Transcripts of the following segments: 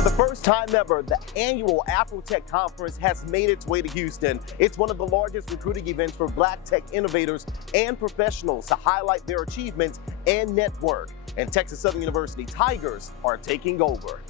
For the first time ever, the annual AfroTech Conference has made its way to Houston. It's one of the largest recruiting events for Black tech innovators and professionals to highlight their achievements and network. And Texas Southern University Tigers are taking over.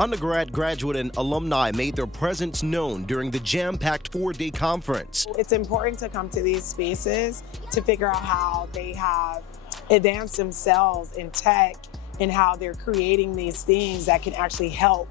Undergrad, graduate, and alumni made their presence known during the jam-packed four-day conference. It's important to come to these spaces to figure out how they have advanced themselves in tech and how they're creating these things that can actually help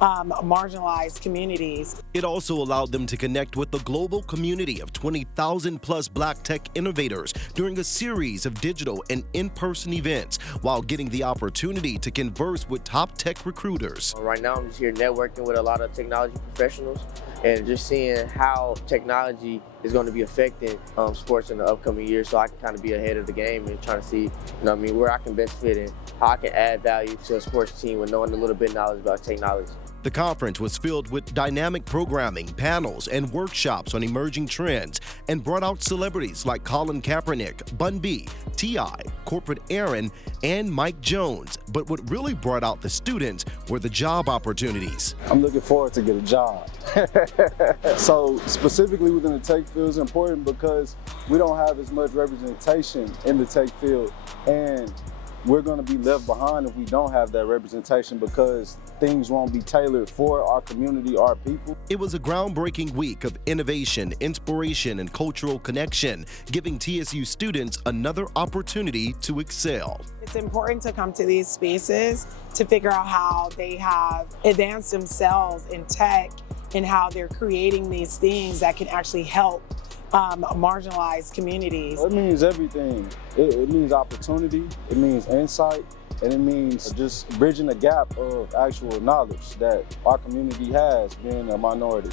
marginalized communities. It also allowed them to connect with the global community of 20,000 plus Black tech innovators during a series of digital and in-person events, while getting the opportunity to converse with top tech recruiters. Right now, I'm just here networking with a lot of technology professionals and just seeing how technology is going to be affecting sports in the upcoming years, so I can kind of be ahead of the game and trying to see, where I can best fit in, how I can add value to a sports team with knowing a little bit of knowledge about technology. The conference was filled with dynamic programming, panels, and workshops on emerging trends, and brought out celebrities like Colin Kaepernick, Bun B, T.I., Corporate Aaron, and Mike Jones. But what really brought out the students were the job opportunities. I'm looking forward to get a job. So specifically within the tech field is important because we don't have as much representation in the tech field, and we're going to be left behind if we don't have that representation because things won't be tailored for our community, our people. It was a groundbreaking week of innovation, inspiration, and cultural connection, giving TSU students another opportunity to excel. It's important to come to these spaces to figure out how they have advanced themselves in tech and how they're creating these things that can actually help marginalized communities. It means everything. It means opportunity, it means insight, and it means just bridging the gap of actual knowledge that our community has, being a minority.